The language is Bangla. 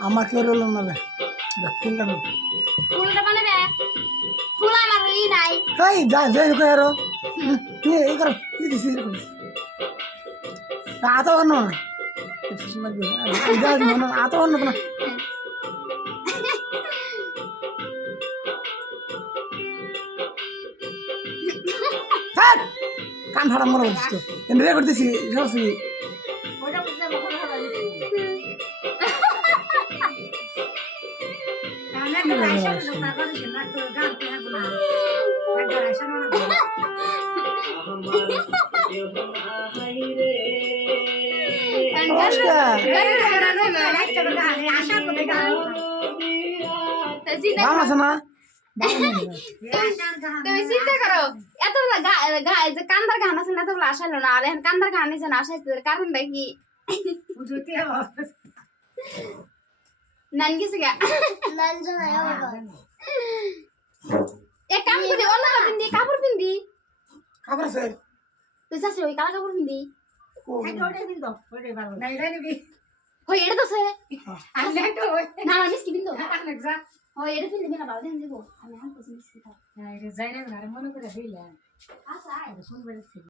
আমার কেউ রইল না রে ফুলটা ফুলটা বানাবে ফুল আমার ই নাই এই যা যাই কই আরো তুই এই কর কি দিছিস এরকম আতো অন্য না যা মনে আতো অন্য না কান ফাড়া মনে করছিস তো এনে করতেছি সবসি গান আছে না তুমি চিন্তা করো এতগুলা যে কান্দার গান আছে না এতগুলো আসাইলো না আর এখন কান্দার গান নিছে না আসাইতে কারণটা কি নান গেছে গা নান জানা এক কাম করি অন্য কাপড় পিন্দি খবর আছে তুই চাষি ওই কালা কাপড় পিন্দি হই এটা তো সে না না মিষ্টি বিন্দু হই এটা পিন্দি মেলা ভালো দেন দেবো আমি হালকা মিষ্টি খাই যাই না মনে করে হইলা আচ্ছা